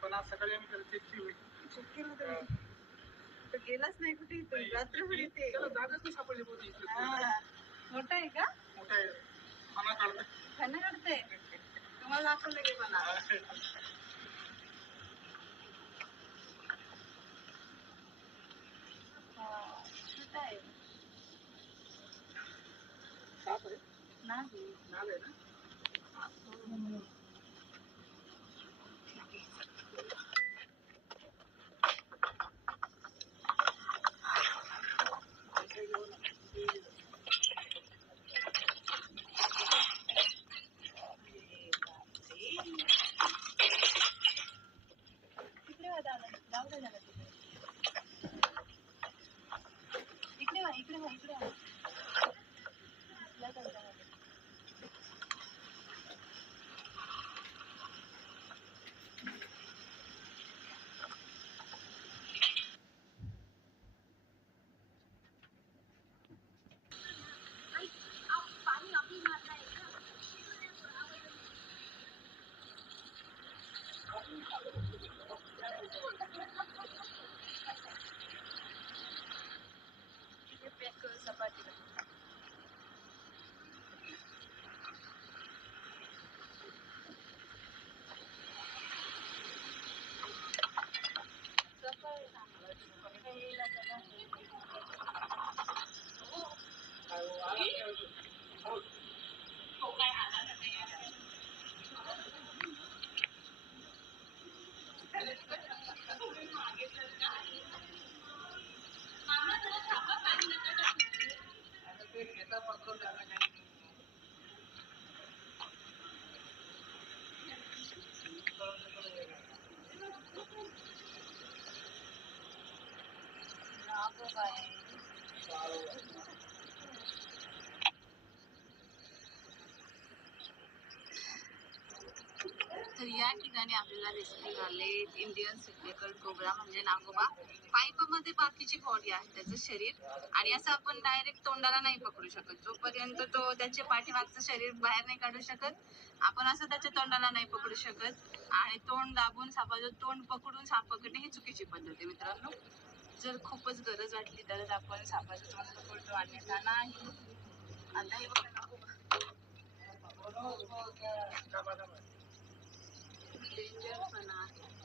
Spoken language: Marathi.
पण आज सकाळी आम्ही त्याला चेक केलं. गेलाच नाही कुठे रात्रभर येते जागाच नाही सापडली होती. मोठा आहे का? मोठा आहे. खाना काढते तुम्हाला दाखवलं की मला नाही नाल आहे ना. तर या ठिकाणी आपल्याला रेसिपी झाले इंडियन सिग्नेचर कोबरा म्हणजे नागोबा. पाईपमध्ये बाकीची बॉडी आहे त्याचं शरीर आणि असं आपण डायरेक्ट तोंडाला नाही पकडू शकत. जोपर्यंत तो त्याचे पाठीमागचं शरीर बाहेर नाही काढू शकत आपण असं त्याच्या तोंडाला नाही पकडू शकत. आणि तोंड दाबून सापाचं तोंड पकडून साप पकडणे ही चुकीची पद्धत आहे मित्रांनो. जर खूपच गरज वाटली तरच आपण सापाचं तोंड पकडतो अन्यथा नाही. आता हे बघा नागोबा डेंजर पण आहे.